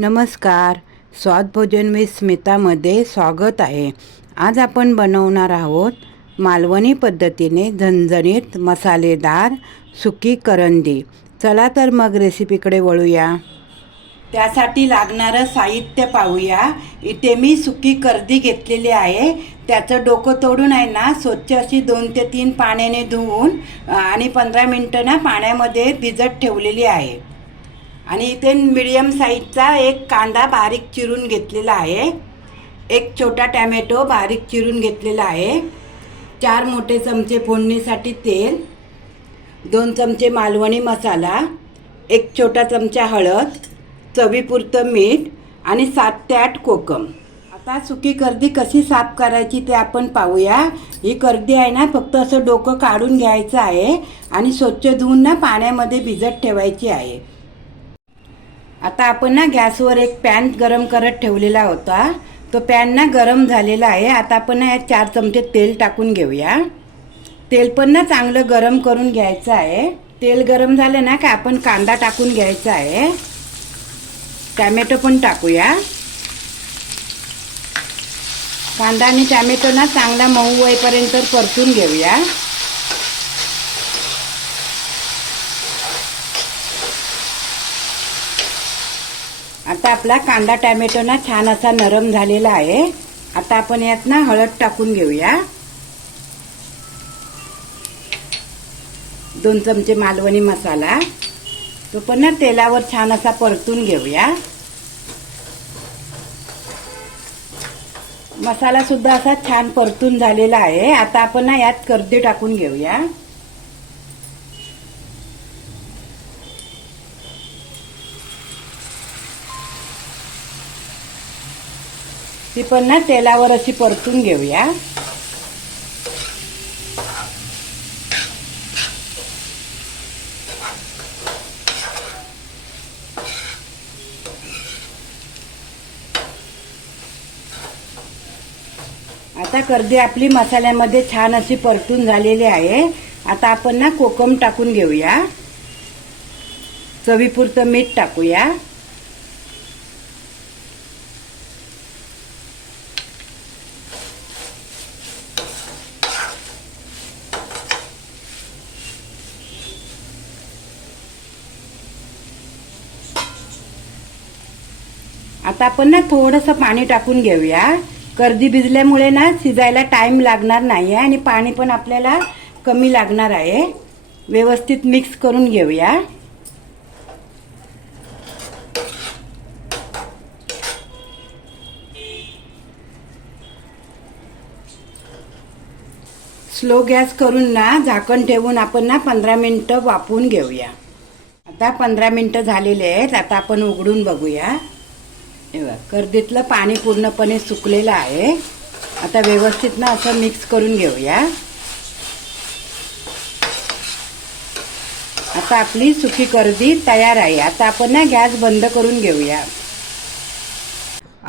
नमस्कार. स्वादभोजन me with स्मितामध्ये स्वागत आहे. आज आपण बनवणार आहोत मालवणी पद्धतीने झणझणीत मसालेदार सुकी करंदी. चला तर मग रेसिपीकडे वळूया. त्यासाठी लागणारं साहित्य पाहूया. इथे मी सुकी कर्दी घेतलेली आहे. त्याचं डोकं तोडून आहे ना स्वच्छ अशी दोन ते तीन पाण्याने धुवून आणि पंधरा मिनटं ना पाण्यामध्ये भिजत ठेवलेली आहे. आणि इथे मिडियम साईजचा एक कांदा बारीक चिरून घेतलेला आहे. एक छोटा टॅमॅटो बारीक चिरून घेतलेला आहे. चार मोठे चमचे फोडणीसाठी तेल दोन चमचे मालवणी मसाला एक छोटा चमचा हळद चवीपुरतं मीठ आणि सात ते आठ कोकम. आता सुकी कर्दी कशी साफ करायची ते आपण पाहूया. ही कर्दी आहे ना फक्त असं डोकं काढून घ्यायचं आहे आणि स्वच्छ धुवून ना पाण्यामध्ये भिजत ठेवायची आहे. आता आपण ना गॅसवर एक पॅन गरम करत ठेवलेला होता. तो पॅन ना गरम झालेला आहे. आता आपण ना यात चार चमचे तेल टाकून घेऊया. तेल पण ना चांगलं गरम करून घ्यायचं आहे. तेल गरम झालं ना का आपण कांदा टाकून घ्यायचा आहे. टॅमॅटो पण टाकूया. कांदा आणि टॅमॅटो ना चांगला मऊ होईपर्यंत परतून घेऊया. आता आपला कांदा टॅमॅटो ना छान असा नरम झालेला आहे. आता आपण यात ना हळद टाकून घेऊया. दोन चमचे मालवणी मसाला. तो पण ना तेलावर छान असा परतून घेऊया. मसाला सुद्धा असा छान परतून झालेला आहे. आता आपण ना यात कर्दी टाकून घेऊया. ती पण ना तेलावर अशी परतून घेऊया. आता कर्दी आपली मसाल्यामध्ये छान अशी परतून झालेली आहे. आता आपण ना कोकम टाकून घेऊया. चवीपुरतं मीठ टाकूया. आता आपण ना थोडंसं पाणी टाकून घेऊया. कर्दी भिजल्यामुळे ना शिजायला टाईम लागणार नाही आहे आणि पाणी पण आपल्याला कमी लागणार आहे. व्यवस्थित मिक्स करून घेऊया. स्लो गॅस करून ना झाकण ठेवून आपण ना पंधरा मिनटं वापरून घेऊया. आता पंधरा मिनटं झालेले आहेत. आता आपण उघडून बघूया. कर्दीतलं पाणी पूर्णपणे सुकलेलं आहे. आता व्यवस्थित ना असं मिक्स करून घेऊया. आता आपली सुकी कर्दी तयार आहे. आता आपण ना गॅस बंद करून घेऊया.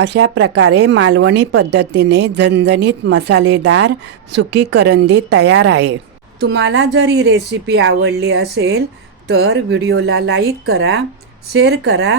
अशा प्रकारे मालवणी पद्धतीने झणझणीत मसालेदार सुकी करंदी तयार आहे. तुम्हाला जर ही रेसिपी आवडली असेल तर व्हिडिओला लाईक करा शेअर करा